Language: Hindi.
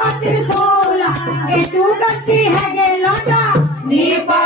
खातिर सोला के तू करती है गे लौटा नी पा